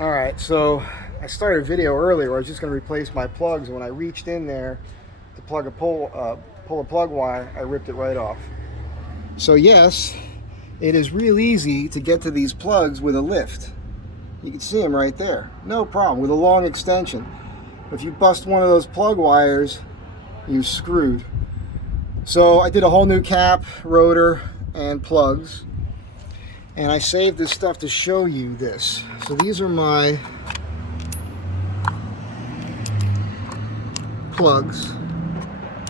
Alright, so I started a video earlier where I was just going to replace my plugs, and when I reached in there to pull a plug wire, I ripped it right off. So yes, it is real easy to get to these plugs with a lift. You can see them right there. No problem, with a long extension. If you bust one of those plug wires, you're screwed. So I did a whole new cap, rotor, and plugs. And I saved this stuff to show you this. So these are my plugs.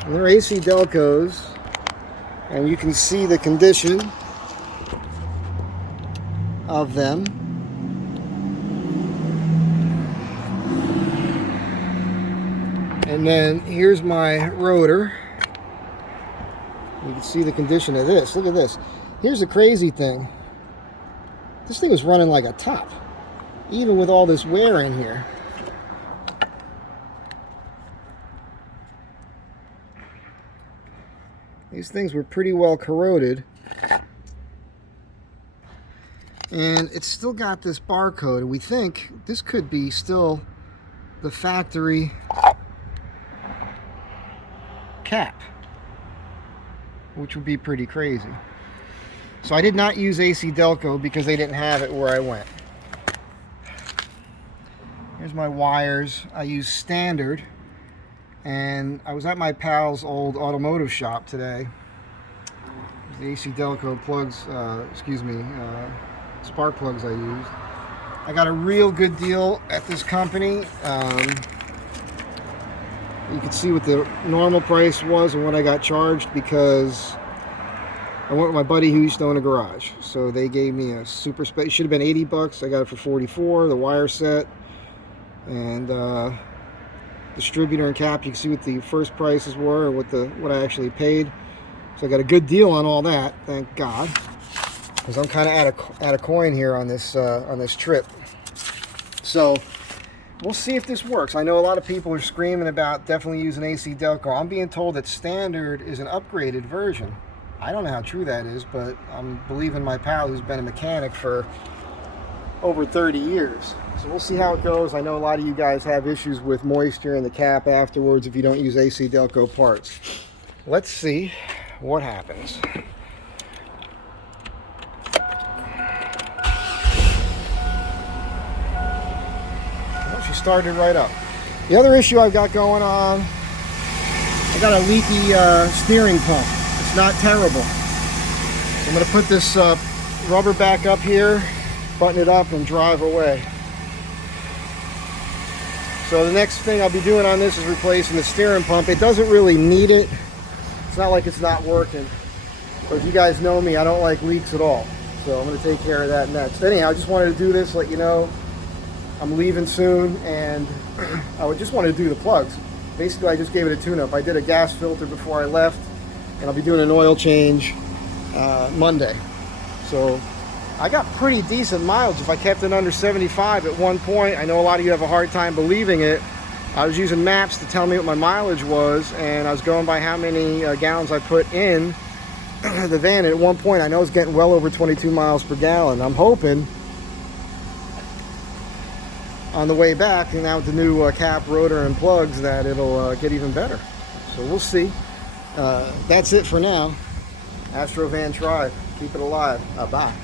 And they're AC Delcos. And you can see the condition of them. And then here's my rotor. You can see the condition of this. Look at this. Here's the crazy thing. This thing was running like a top, even with all this wear in here. These things were pretty well corroded. And it's still got this barcode. We think this could be still the factory cap, which would be pretty crazy. So I did not use AC Delco because they didn't have it where I went. Here's my wires. I use standard, and I was at my pal's old automotive shop today. The AC Delco plugs, spark plugs I used. I got a real good deal at this company. You can see what the normal price was and what I got charged, because I went with my buddy who used to own a garage. So they gave me a super spec. It should have been 80 bucks. I got it for 44, the wire set. And distributor and cap, you can see what the first prices were and what I actually paid. So I got a good deal on all that, thank God. Because I'm kind of out of coin here on this trip. So we'll see if this works. I know a lot of people are screaming about definitely using AC Delco. I'm being told that standard is an upgraded version. I don't know how true that is, but I'm believing my pal who's been a mechanic for over 30 years. So we'll see how it goes. I know a lot of you guys have issues with moisture in the cap afterwards if you don't use AC Delco parts. Let's see what happens. Well, she started right up. The other issue I've got going on, I got a leaky steering pump. It's not terrible. So I'm going to put this rubber back up here, button it up, and drive away. So the next thing I'll be doing on this is replacing the steering pump. It doesn't really need it. It's not like it's not working. But if you guys know me, I don't like leaks at all. So I'm going to take care of that next. Anyhow, I just wanted to do this, let you know I'm leaving soon, and I just wanted to do the plugs. Basically, I just gave it a tune-up. I did a gas filter before I left, and I'll be doing an oil change Monday. So I got pretty decent mileage. If I kept it under 75 at one point, I know a lot of you have a hard time believing it. I was using maps to tell me what my mileage was, and I was going by how many gallons I put in the van. And at one point, I know it's getting well over 22 miles per gallon. I'm hoping on the way back, and now with the new cap, rotor, and plugs, that it'll get even better. So we'll see. That's it for now. Astro Van Tribe. Keep it alive. Bye.